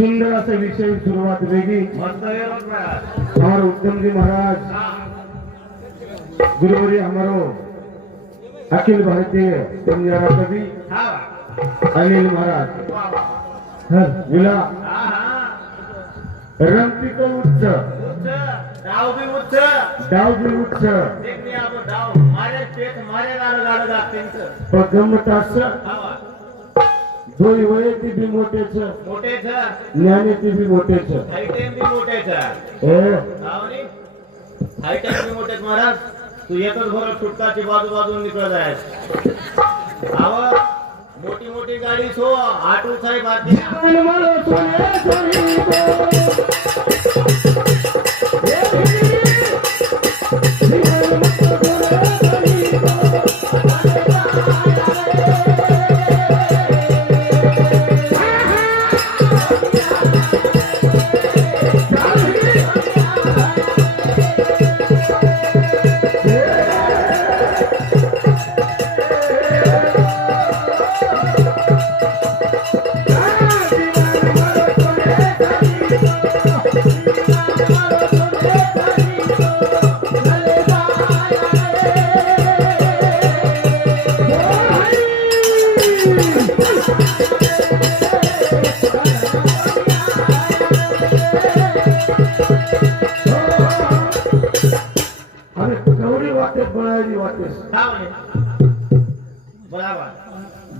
सुंदर असा विषय सुरुवात वेगळी. हमारे उत्तम जी महाराज गुरुवरी हमारो अखिल भारतीय पंजाब कवि अनिल महाराज. विला रंगती तो उच्च. डाव भी उच्च. डाव भी उच्च देखने आप डाव. मारे पेट मारे गाड गाड गाड पण गमतास हवा दोन वय ती बी मोठेच मोठे छ ज्ञानी ती बी मोठेच हायटेम भी मोठे छ ए हावनी हायटेम भी मोठे महाराज. तू एकच भर फुटकाची बाजू बाजून निकळत आहेस. आव मोठी मोठी गाडी सो आटू साहेब आती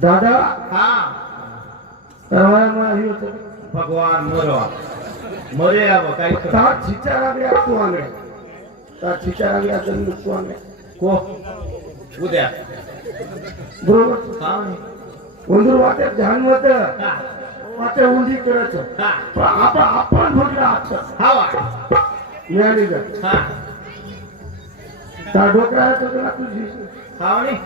दादा हा પ્રવાહમાં આવ્યું હતું ભગવાન મરવા મરે આવો કઈ તાર છીચા લાગે આપતું આંગળે તાર છીચા લાગે આ જમીન આપતું આંગળે કો ઉદ્યા બરોબર હા ઉંદર વાતે ધ્યાન મત વાતે ઊંધી કરે છે પણ આપણે આપણ ભોગલા આપશે હા વા મેળી જાય હા તાર ઢોકરા તો તું જીવશે ખાવણી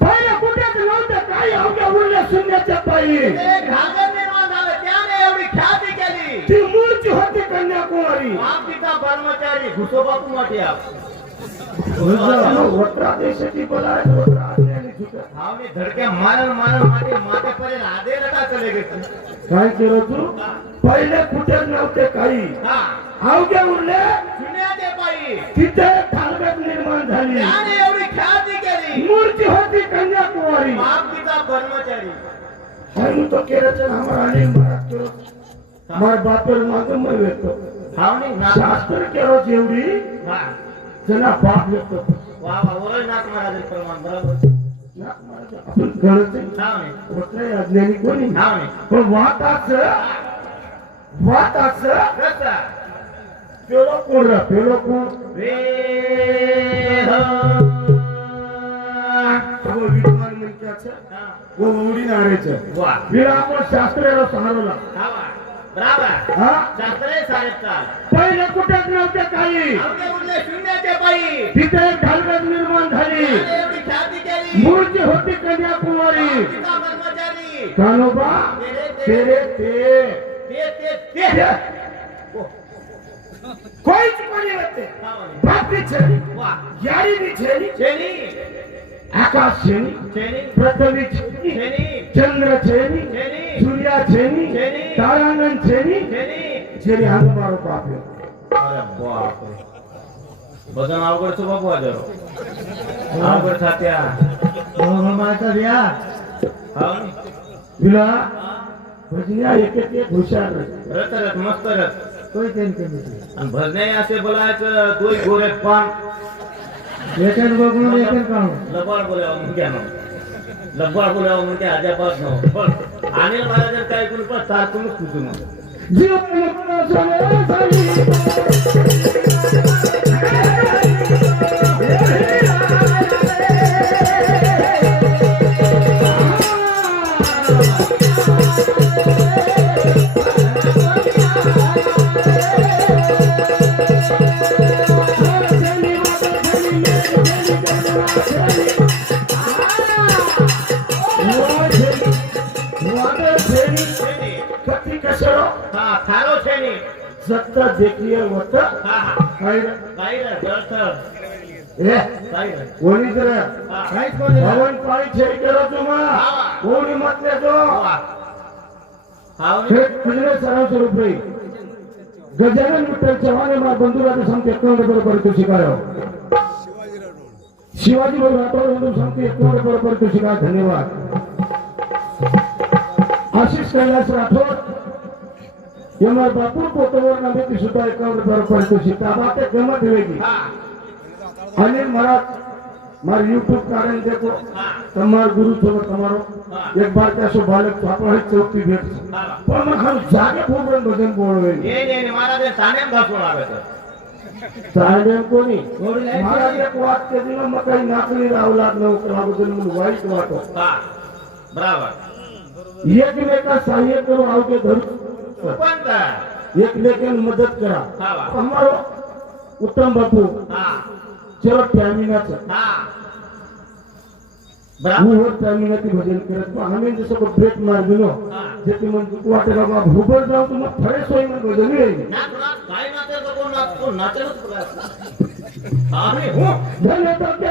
पहिल्या कुठेच नव्हतं काही अवघ्या उरल्या शून्याच्या पायी. घागर निर्माण झालं त्याने एवढी ख्याती केली. ती मूळची होती कन्याकुमारी. आपटीचा कर्मचारी घुसोबापू मोठी आप वट्रा देशाची झुकत. हावणी धडक्या मारण मारण माटे मातेपर्यंत आधे नका चले गेले. काय केलं तू? पहिले कुठेच नव्हते काही. अवघ्या उरले जुन्याचे पायी. तिथे थालगत निर्माण झाली. त्याने एवढी केली मूर्ती होती कन्याकुमारी। बाप तिचा कर्मचारी धर्म तो केल्याच्या हमारा आणि मरात केलो मार बापेल माझं मग येतो. शास्त्र केलो जेवढी त्यांना बाप येतो. वा वा ओरळ नाथ महाराज प्रमाण बरोबर? आपण कळत नाही. अज्ञानी कोणी पण वाटाच वाटाच पेलो कोण पेलो कोण उडी नारेचं वा. विरा आपण शास्त्र याला सहारवला हावा बराबर. हा? शास्त्रे सारेचा पहिले कुठेच नव्हते काही? अवघे उरले शून्याचे पायी. तिथे एक ढालगत निर्माण झाली. त्याने एवढी ख्याती केली. मूर्ती होती कन्याकुमारी. आपटीचा कर्मचारी कानोबा तेरे ते ते. ते ते ते. ओ, कोईच कोणी होते हावणी बापी छेनी वा. यारी बी छेनी छेनी आकाश छेनी छेनी पृथ्वी छेनी चंद्र छेनी सूर्या छेनी छेनी. तारांगण छेनी छेनी छेनी हात मारो बाप अरे बापरे. भजन अवघडचं बाबू आजर अवघड थात्या माझा व्या तुला? भजनिया एक एक एक हुशार रत रत मस्त रत कोई टेन्शन आणि भजने असे बोलायचं दोई गोऱ्यात पान. एकाच बघून एकाच काम लबाड बोलावं म्हणते ना लबाड बोलावं म्हणते अजाबात नव्हतं पण अनिल महाराज काय करून पण सारखूनच तुझं कसरो हा थारो छेनी जत्त देखीये होत हा हा काय काही रे जळथळ ए काही रे कोणी तर हा. काहीच कोणी भवन पाळी छेड केलो तुम्हा हा. कोणी म्हटले तो वा हाव हे तुझे सराव रुपये गजानन विठ्ठल चव्हाण मा बंधुराचं सांगते एकावन्न बरोबर तू शिकायो शिवाजी भाऊ राठोड बंधू सांगते एकावन्न बरोबर तू शिकाय धन्यवाद आशिष कैलास राठोड एमआर बापूर पोटोवर नव्हे ती सुद्धा एकावन्न बरोबर तू शिका बाते गमत वेगळी હા અને મારા મારા યુટ્યુબ કારણ દેખો હા તમારો ગુરુ છો તમારો હા. એક બાર કહેશો બાલક તો આપણો એક ચોકી ભેટ છે હા પણ મને હારું જાગે ફોબરન ભજન બોલવે એ ને એને મારા બે સાને ઘાસવા આવે છે चालल्या कोणी? मला एक वाक्य दिलं मग काही नाकली राहू लागलं उकराबद्दल म्हणून वाईट वाटत. बरोबर एकमेका सहाय्य करू आवते धरू. एकमेकांना मदत करा. हमारो हो. उत्तम बापू. चलो टॅमिनाचं નથી ભજન કરે તો આમે જે સબ બ્રેક માર દીનો જેથી મન વાટે બાબા ભૂગર જાવ તો મત ફરે સોય મન ભજન નહીં ના ભાઈ નાતે તો કોણ નાચ કોણ નાચે ન પકડા આમે હું. ધન તો કે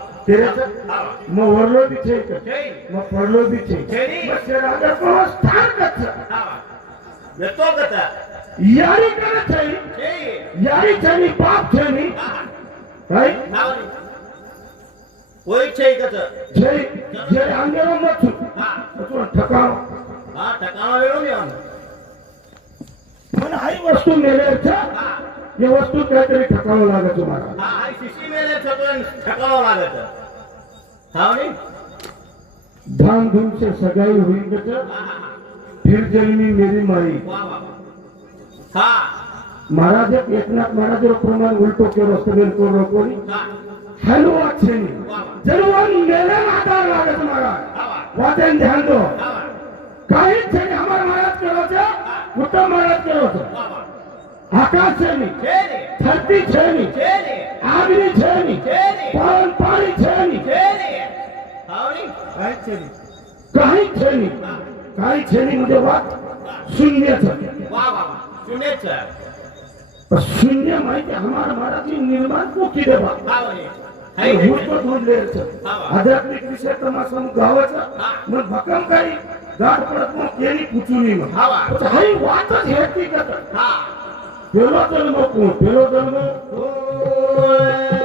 तेरे मैं वरलो भी ठीक मैं परलो भी ठीक बस तेरा अगर को स्थान कच्चा? यारी करना यारी चाहिए पाप चाहिए राइट कोई चाहिए पण आई वस्तू मेलेर व्यवस्थित काहीतरी ठकावं लागत तुम्हाला धाम धूम से सगाई हुई फिर जन्मी मेरी माई महाराज एकनाथ महाराज प्रमाण उल्टो के रस्तबेल को रोको हेलो अच्छे जरूर मेरे आधार लागे तुम्हारा वाचन ध्यान दो कहीं छे हमारे महाराज के रोचे उत्तम महाराज के रोचे ఆకాశాన్ని ధర్తి చేయని ఆవిరి చేయని పవన్ పాడి చేయని काही क्षणी काही क्षणी म्हणजे वा शून्यच. शून्य माहिती हमार महाराजी निर्माण को केले बा मूलभूत आध्यात्मिक विषय तमासम गावाचा. मग भक्कम काही गाठ पडत मग केली पुचुली मग हाई वाचच हे ती वाटच हेती का तर. હા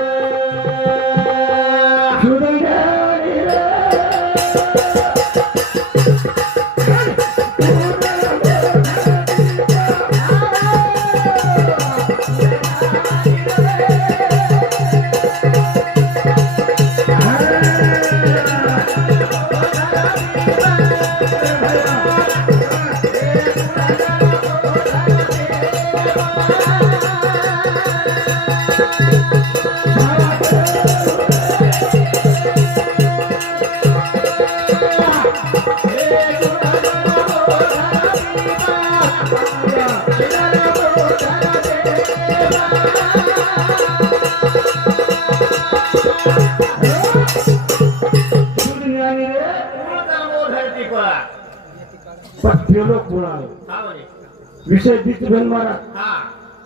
विषय बीच बन मारा. हा.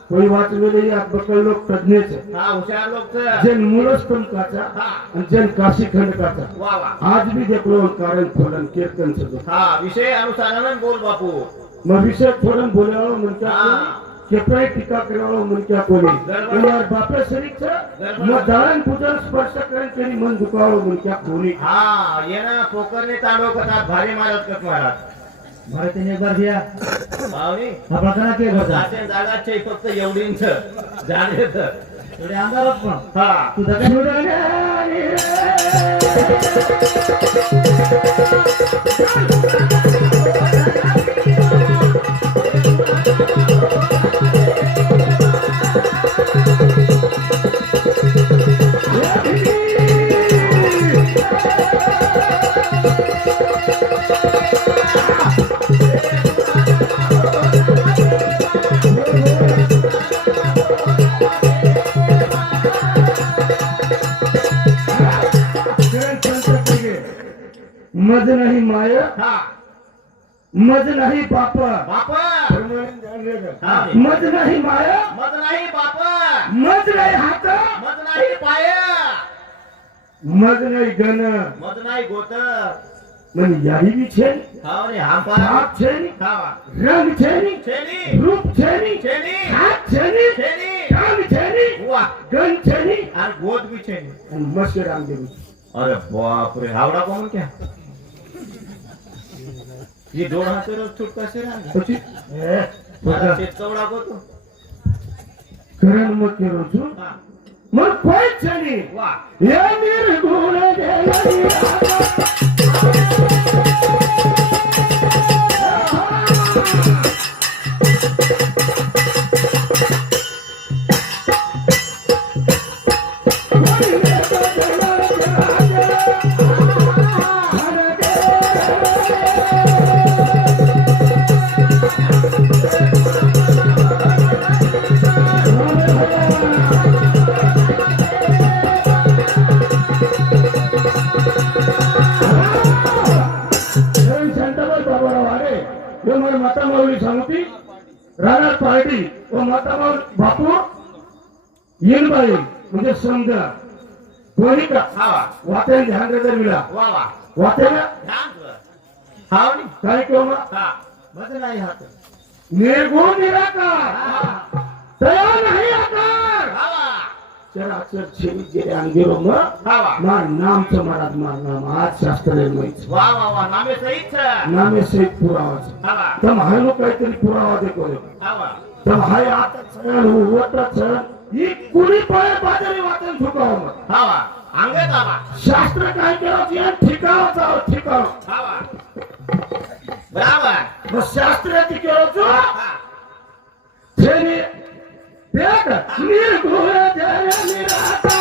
कोई वाचलेले या बकल लोक तज्ञच हा जन मूलस्तम काचा हा. आणि जन काशी खंड काचा वा वा. आज भी देखलो कारण फलन कीर्तन सगळं. हा विषय अनुसारानं बोल बापू. मग विषय थोडं बोलावं म्हणत्या हा. केपळे टीका करावं म्हणत्या कोणी. गडबड. कोणावर बापे. मग दळण पूजन स्पर्श करेन तरी मन दुखावं म्हणत्या कोणी. हा ये ना पोकरने तांडव करतात भारी मारत कत महाराज भारतीने एक बार दिया के बरं जाते जागाचे फक्त एवढींच जाणेच थोडे अंधारात पण. हा. तू हा मज नाही बाप. बाप. मज नाही माय. मत नाही बाप. मज नाही हात. मत नाही पाय. मज नाही गण. मत नाही गोत. म्हणजे याही बी छे हा म्हणे हा बाप छे हा. रंग छे छेनी. रूप छे छेनी. हात छे छेनी. काम छे वा गण छे आणि गोद बी छेनी. मस्त रामदेव अरे बापरे हावडा कोण क्या ये दोन हात छुटका से પછી એ બધા शेतकवडा करतो કરણ મત કરો છું हा મન કોઈ જ છે નહીં वा એ નિર્ગુણ દેવની शांताबाई येन बाई म्हणजे समजा. कोणी का? हा. वा वाट्याने ध्यान देता मिळा वा वा. वाट्याला ध्यान कर. म्हणे? काय किंवा हा. निर्गुण निराकार. तया नाही आकार. चराचर छेवी गेले आणि गेलो मग मार नामचं महाराज मार नाम आज शास्त्र नामे सहित. नामे सहित पुरावाचं. हा वा. तर हायलो काहीतरी पुरावा हा वा. तर हाय आता चढ उवट चढ ही कुणी पळे बाजारी वाचन झुकाव मग हा वा अंगत आवा शास्त्र काय केलं ठिकाव जाव ठिकाव. हा वा बराबर. मग शास्त्र ती हा. छेनी पेट निर्गुण जय निराकार.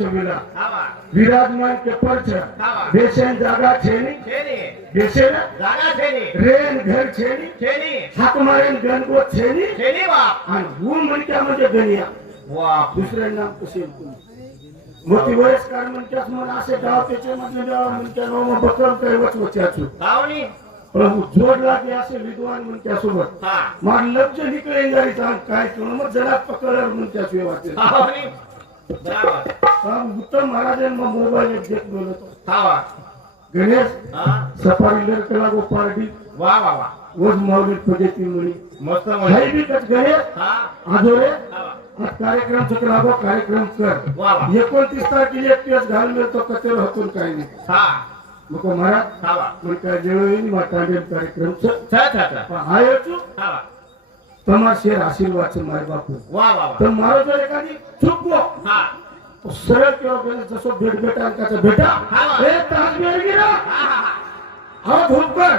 वर नाम चविला हा वा. विराजमान के परछ बेसन जागा छेनी. छेनी. बेसन जागा छेनी. रेन घर छेनी. छेनी. हाक मारेन गणगो छेनी. छेनी बाप. आणि हू म्हणत्या म्हणजे गणिया. वा दुसरे नाम कसे मोठी वयस्कार म्हणतात मला असे गाव त्याचे मधले गाव म्हणत्या नो मग बकरम काय वच वच्याचू? पाहुणी प्रभू जोड लागे असे विद्वान म्हणत्या सोबत मार लक्ष निकळे काय केलं मग जरा पकडर म्हणत्या शिवाय वाटते पाहुणी बराबर उत्तम महाराजांना मग मोबाईल एक देत बोलतो हा वा. गणेश हा. सफारी लड़कला गो पार्टी वा वा वा. वोज माऊलीत पजेती म्हणी मस्त हाय म्हणजे बी कच गणेश? हा. आजोरे हा वा. आज कार्यक्रम चुकला गो कार्यक्रम कर. वा वा. एकोणतीस तारखेला एक दिवस घाल मिळतो कचेर होतून काही नाही. हा. मग महाराज हा वा. मग काय जेवण वाटाडेल कार्यक्रम च तमाशेर आशीर्वादचे माय बापू वा वा वा. तर मला जर एखादी चुकलो हो. हा सरळ किंवा बोलले, जसं भेट बेटा त्याचा बेटा हा. हे ताज मेल गिरा हा, हा, हा. हा वा. झुमकर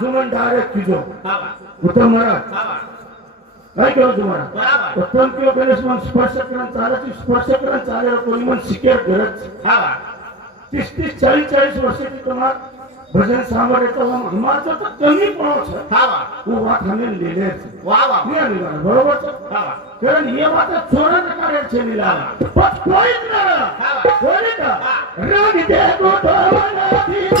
जुमन डायरेक्ट किजो हा, वा. उत्तम महाराज हा, वा. काय केलं तुम्हाला बराबर उत्तम किंवा गणेश म्हणून स्पर्श करून चालायची स्पर्श करून चालायला कोणी म्हणून शिकेल गरज हा वा. तीस तीस चाळीस चाळीस वर्षाची तुम्हाला ભજન સાંભળે તો આમ અમાર તો કમી પડો છે હા વાહ હું વાત અમે લેલે છે વાહ વાહ ને લીલા બરોબર છે હા વાહ કારણ એ વાત છોરા ને કરે છે લીલા પણ કોઈ ન હા વાહ કોઈ ન રાગ દે ગોઠવણ નથી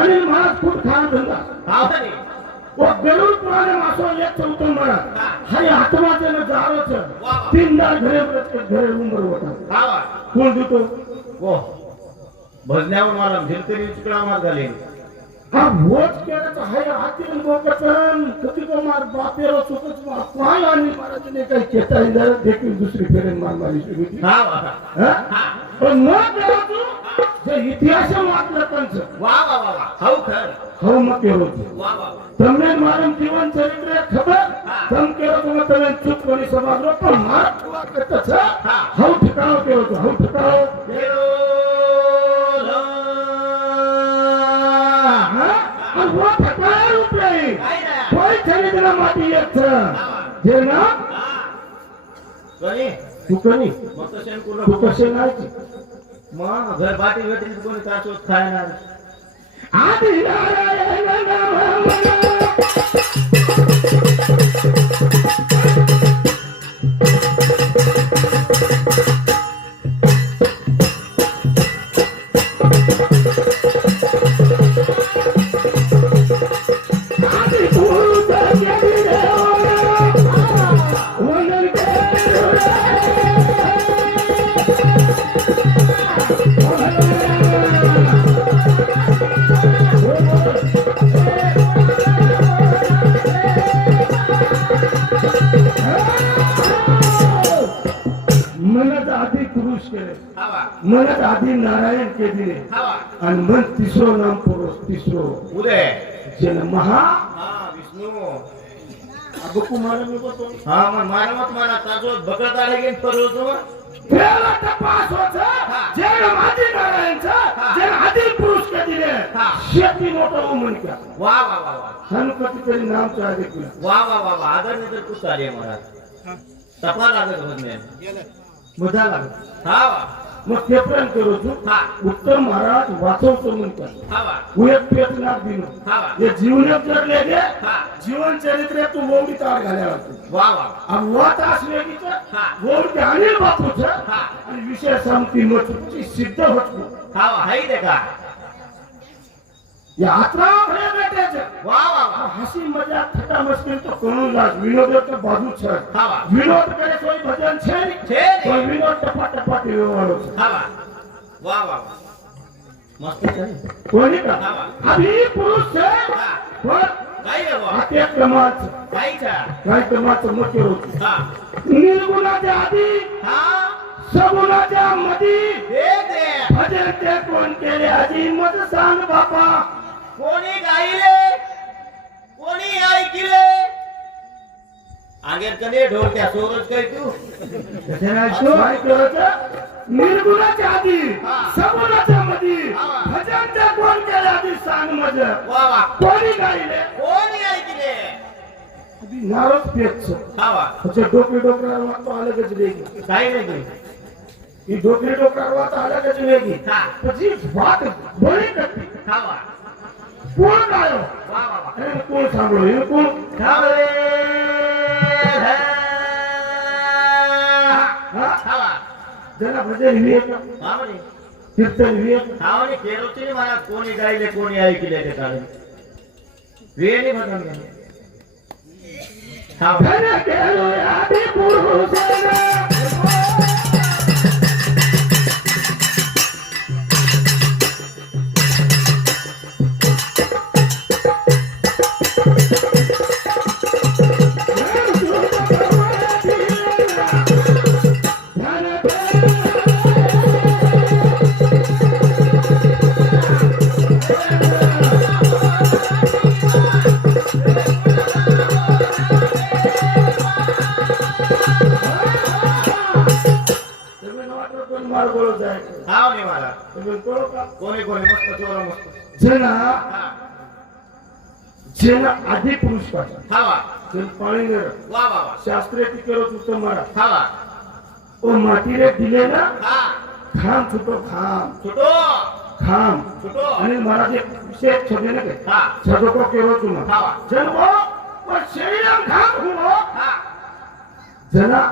आणि महाराज खूप खान धंदा नी व पुराण मासो हरी न जारोच वा. तीन दार घरे प्रत्येक घरे उंबर होता देतो? वो भजन्यावर मार झाले हा भोज केल्याचं हाय हाती बोकचन कधी को मार मार. काय आणि महाराजाने काही केता देखील दुसरी फेरे मार मारी सुरू केली. हा? हा? पण मग केला तू जे इतिहास वाचलं त्यांचं वा वा वा वा हाऊ खर हो मग केलो तू वा वा वा તમને મારું જીવન ચરિત્ર ખબર તમ કેવો તમે તમે ચૂપ કરી સમાજો પણ મારા કેવા કરતા છે હા. હવ ઠકાણો કેવો છો હવ ઠકાણો દેરો હા અને હું ઠકાણા રૂપ નહીં काय ना કોઈ ચરિત્ર માટી એક છે જે ના कोणी તું કની मस्त शेण તું कुठं कसे नाही मग घर पाठी भेटेल तर कोणी तासोत खायणार आधी केले. मनच आधी नारायण केले. आणि मन तिसरो नाम पुरुष तिसरो. उदय. जन महा हा विष्णू. अबकू मारा मी बोलतो. हा मग मानवत मला तासोत बकळत आले गेन परवतो त्याला तपास होत. जे आधी नारायणचा जे आधी पुरुष के दिले हा. शेती मोठं उमन का वा वा वा वा. हनुपती तरी नाम चाहे तुला वा वा वा वा. आदर नाही तर तू चाले महाराज तपा लागत भजने मुद्दा लागत. हा वा. मग ते पण करू तू. हा. उत्तर महाराज वाचवतो म्हणतात हा उयत पेटणार दिनो हा जीवनात जर लेगे हा. जीवन चरित्र तू मोठी तार वा आणि वा तास वेगळीच हा. गोड अनिल बापूच. हा. आणि विषय सांगती मजबूती सिद्ध होत हा दे का? यात्रा? है बेटे छे वाह वाह हंसी मजाक ठट्टा मस्करी तो कोनो लाज विनोद तो बाजू छे हां वाह विनोद करे कोई भजन छे नी छे नी कोई विनोद टपा टपा के वालो छे हां वाह वाह वाह मस्त छे कोनी का? हां वाह अभी पुरुष छे. हां. पर काय रे वाह ते कमाच काय छे काय कमाच मोठे होते. हां. निर्गुणाचे आधी हां. सगुणाच्या मधी. दे दे. भजन ते कोण केले आजी? मत सांग बापा. कोणी गायले? कोणी ऐकले? आगेर कधी ढोलत्या सोरच काय तू? निर्गुणाच्या आधी सगुणाच्या मध्ये भजनच्या कोण आधी सांग मज कोणी गायले? कोणी ऐकले? आधी नारद पेच अच्छा डोके डोकरा वाटतो अलगच वेगळी काय नाही ही डोके डोकरा वाटतो अलगच वेगळी वाट बळी करते કોણ આવ્યો એને કોણ સાંભળો એ કોણ સાંભળે જરા ભજન વિવેક કીર્તન વિવેક સાવની ખેડૂતી મારા કોની ગાય લે કોની આવી કે લે કાલે વેની ભજન સાંભળે કે આદિ પુરુષ ಜನ ಅದೇ ಪುರುಷವಾದ ಹವಾ ಜನ ಪಾಳಿನರ वा वा वा. शास्त्रीय टिकेवर तुमचं मरा. हा वा ओ मातीने दिलेला हा. खाम छुटो खाम सुटो. खाम सुटो. आणि मला ते विषय छोटे ना काय हा. छजो को केरो तुला हा. जन्म व शरीर खाम हुओ हा. जना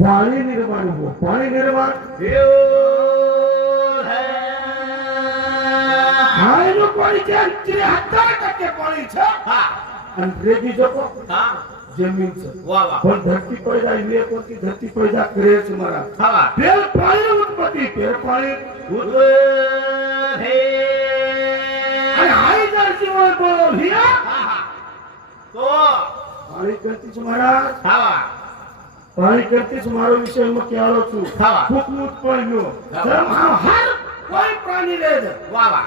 पाणी निर्माण हुओ पाणी निर्माण. देव. પોળી છે 73 ટકે પોળી છે હા અંગ્રેજી જોકો હા જમીન છે વાહ વાહ પણ ધરતી પર જાય વિવેકોથી ધરતી પર જા કરે છે મારા હા પેર પાણી ઉત્પત્તિ પેર પાણી ઉત હે અને હાઈ ધરતી હોય બોલો હિયા હા તો પાણી કરતી છે મારા હા પાણી કરતી છું મારો વિષય માં ક્યારો છું ખૂબ ઉત્પન્ન ધર્મ હર કોઈ પ્રાણી રહે છે વાહ વાહ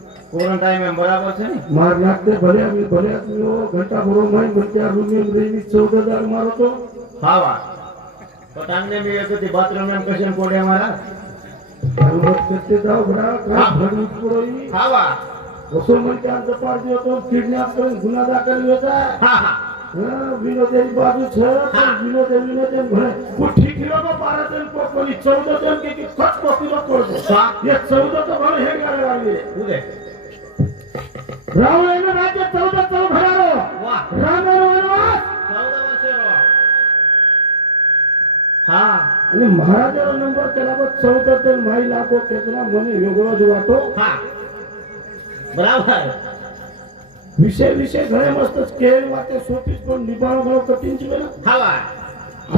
કોરોના ટાઈમ બરાબર છે ને માર નાખતે ભલે અમે ભલે આદમીઓ ઘંટા ભરો માં મને આ રૂમ એમ રહી ચૌદ હજાર મારો તો હાવા પટાણને બી એક હતી બાથરૂમ એમ કશે કોડે અમારા હરમત કરતે જાઓ બરા કામ ભરી પૂરોઈ હાવા ઓસો મને ત્યાં દપાડજો તો કિડનેપ કરીને ગુના દાખલ હતા હા હા વિનોદેવી બાજુ છે વિનોદેવીને તેમ ભણે કોઈ ઠીક હીરોનો પારે તેમ કોઈ ચૌદ તેમ કે ખટ કોટી નો કોઈ એ ચૌદ તો ભણે હે ગાડે આવી ઉદય रावण राज्य चौदा चौ भरारो. राम वनवास. हा. आणि महाराजाला नंबर केला बघ चौदा तर माई लागो त्याचा मने वेगळाच वाटो. बराबर. विषय विषय घडे मस्तच केळ वाटे सोपीस पण निभाव घडो कठीणची वेळ हवा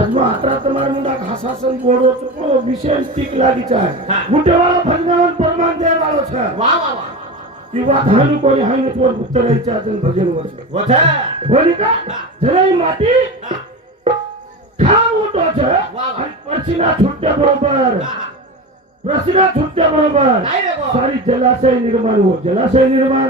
आज मग अकरा तर मला मुंडा घासासन बोडो विषय टीक लागीचा आहे गुटेवाला भंगावर परमान देवालो छे वा वा वा. किंवा धान कोणी हमीतवर उतरायच्या अजून भजन वर जरा माती? खा उठवाच बरोबर. सारी जलाशय निर्माण हो जलाशय निर्माण.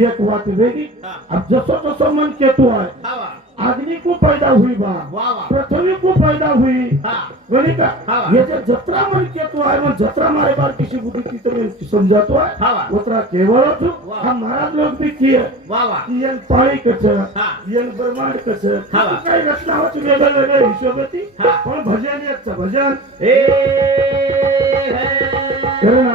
एक बात वेगी अब जसो तसो मन केतो आहे. अग्नि को पैदा हुई बा. पृथ्वी को पैदा हुई. हा बोली का हाँ। ये जो जत्रा मन केतु है मन जत्रा मारे बार किसी बुद्धि की तरह समझातो है हाँ। उतरा वाह। हम महाराज लोग भी किए यन पाणी कछ हाँ। यन ब्रह्मांड कछ हाँ। काही रचना होती वेगळे वेगळे हिशोबती हाँ। पण भजन एक भजन आता